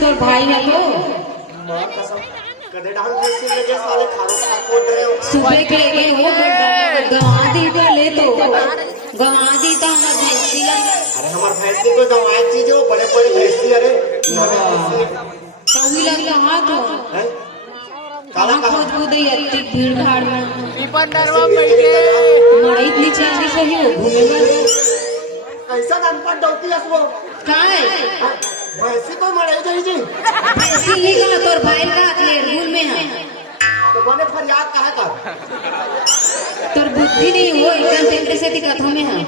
तो भाई है तो सुबह के लेके हो गवा दी तो ले तो गवा दी तो हमार भैंसी ला। अरे हमार भैंसी को गवाए चीज हो बड़े बड़े भैंसी। अरे कभी लग रहा तो काला खोज बुदई अति भीड़ भाड़ में मड़ई इतनी चांदी सही हो घूमे में ऐसा अनपढ़ डौकी है वो काय भैंसी को मड़ई जाई जी भैंसी नहीं कहा तोर भाई का लेडगुल में है तो बने फरियाद काहे कर तोर बुद्धि नहीं हो एकदम तेरे से दिक्कत हमें है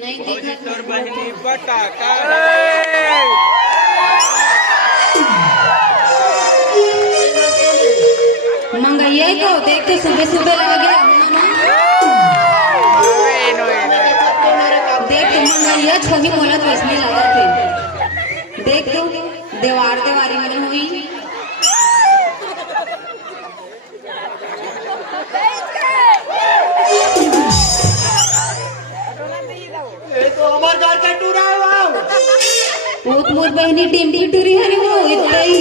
नहीं दिक्कत तोर बहनी पटाका मंगैया को देख के सुबह सुबह लग गया देख तुम मंगैया छोटी मोलत वैसने लगा थे देख तू देवार देवारी में हुई ये तो हमार घर का टूरा है वाओ बहुत मोर बहनी टीम की टूरी हरी हो इतना ही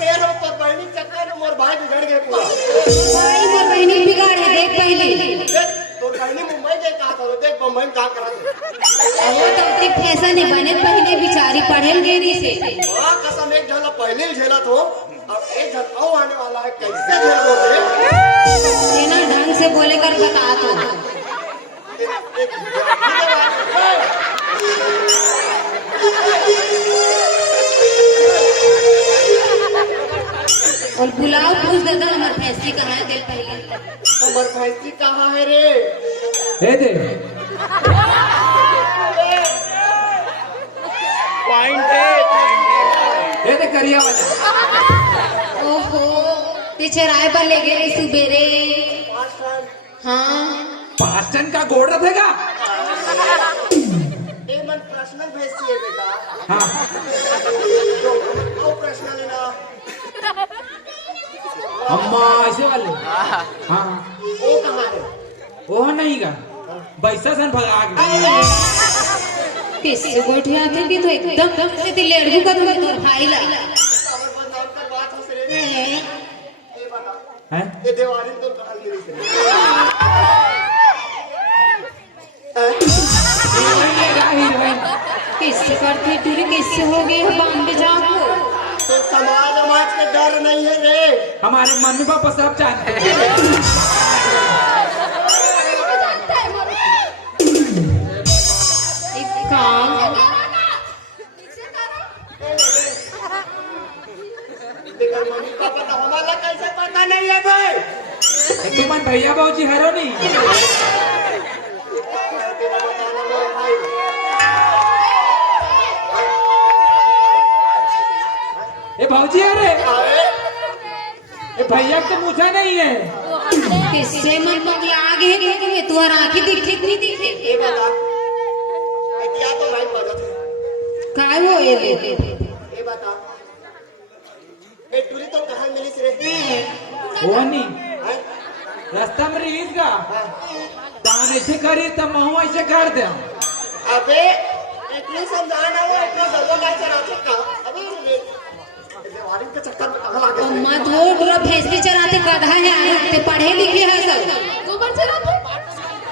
कह रहा पर बहनी चक्कर में मोर भाई बिगड़ गए पूरा भाई मोर बहनी बिगाड़ है देख पहले देख तो बहनी मुंबई के कहा करो देख मुंबई में कहा करा वो तो अपनी फैशन है बने पहले बिचारी पढ़ेल गेरी से हां कसम एक झला पहले ही झेला तो अब एक झल और आने वाला है कैसे झेलोगे ये ना ढंग से बोले कर बता तो और बुलाओ पूछ देता हमारे भैंसी कहाँ है दिल पहले हमार भैंसी कहाँ है रे दे दे पॉइंट दे दे करिया वाला ओहो पीछे राय पर ले गए सुबेरे हाँ 5 टन का गोड़ रखेगा ये मन पर्सनल भैंसी है बेटा हाँ और पर्सनल है ना अम्मा ऐसे वाले हाँ वो कहाँ है वो नहीं का बैसा सन भगा के किससे बैठे आते कि तो एकदम से दिल लड़की का तो भाई ला खबर बदनाम कर बात हो सरे ये बता हैं ये देवारी तो कहां मिली से किससे करते टूरी किससे हो गए बॉम्बे जाओ तो समाज समाज के डर नहीं है रे हमारे मम्मी पापा सब जानते हैं देखो मम्मी पापा तो हमारा कैसे पता नहीं है भाई तुम भैया बाबूजी हरो नहीं ये भाजी अरे ये भैया तो पूछा नहीं है किससे मन पगला आगे है तुम्हारा आंखें दिखे नहीं दिखे ये बता क्या तो भाई मदद है काय हो ये ये बता ये टूरी तो कहां मिली से रे वो नहीं हैं? रास्ता में रहीस का तान ऐसे करी तो महू ऐसे कर दे अबे इतनी समझाना हो इतनी जल्दी का चला सकता अबे देवारी के चक्कर में कहां लगे मत वो पूरा भैंसी चराते गधा है आते पढ़े लिखे है सब गोबर चराते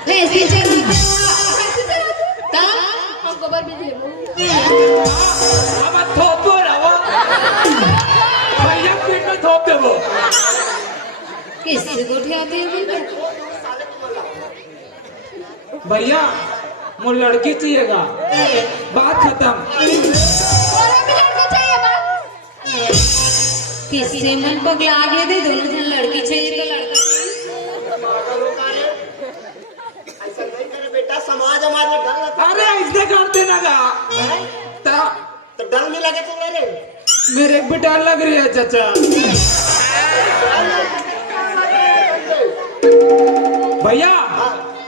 भैंसी चराते ता हम गोबर भी दे अब थोप दो रवा भैया पीठ में थोप दे वो किससे गोठे आते हैं भैया मुझे लड़की चाहिएगा बात खत्म किससे मन पगला आगे दे दोनों जन लड़की चाहिए तो लड़का जो मार में डर लगता अरे ऐसे करते ना गा है ता तो डर नहीं लगे तुम्हें रे मेरे भी डर लग रही है चाचा भैया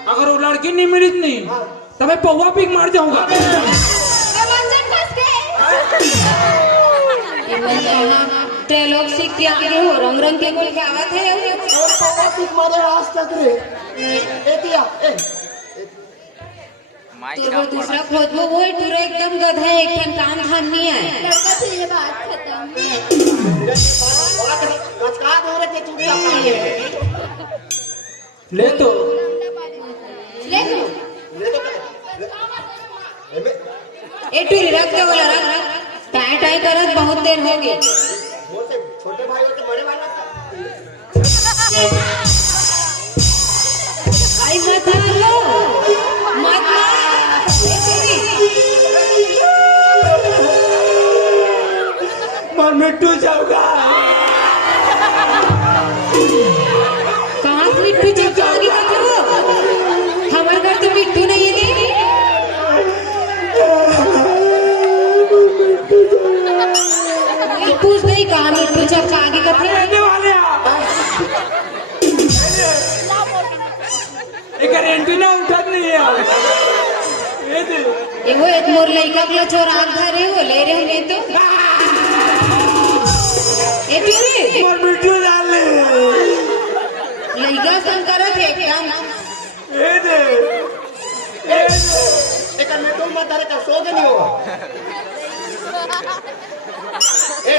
अगर वो लड़की नहीं मिली नहीं तो मैं पौवा पीक मार जाऊंगा ट्रेलॉग सीख के आगे हो रंग रंग के बोल के आवत है और पापा ठीक मारे आज तक रे एतिया ए तो दूसरा खोजबो वो पूरा एकदम गधा है एक ठन काम धाम नहीं है लड़का से ये बात खत्म और गचका दे रे के चुप ले तो ले लो ले तो एबे ए टूरी रख दे बोला रख टाई टाई करत बहुत देर हो गई वो से छोटे भाई होते बड़े वाला आई मत लो मत मैं मिट्टू जाऊंगा कहाँ से मिट्टू चौक आगे करो हमारे घर तो मिट्टू नहीं है दीदी पूछ नहीं कहा मिट्टू चौक आगे कपड़े रहने वाले एक रेंटी ना उठत नहीं है ये दे ये वो एक मोर लइका के चोर आग धरे हो ले रहे हैं तो ए टूरी और मिट्टू डाल ले लइका संकर थे एकदम ये दे एक मेटो मत धरे का सो के नहीं होगा ए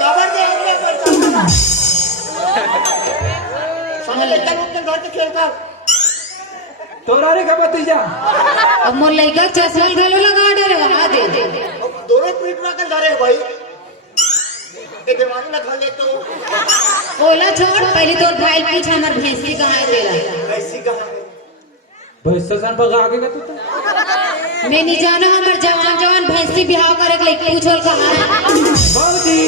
कवर दे रे पर साले लेकर उनके घर के खेलता तोरा रे का भतीजा अब मोर लइका चश्मा घलो लगा दे रे वहां दे दोनों पीठ रखल धरे भाई ए दीवानी ना खा ले तो ओला छोड़ पहले तो फाइल पूछ हमर भैंसी कहाँ है तेरा ऐसी कहां है भैंसा सन भगा आगे का तू मैं नहीं जानो हमर जवान जवान भैंसी बिहाव करे के लइका पूछल कहाँ है भौजी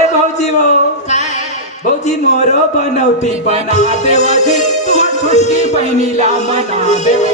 ए भौजी वो का है भौजी मोरो बनौती बना देवा जी तुम्हार छुटकी बहनी ला मना देवा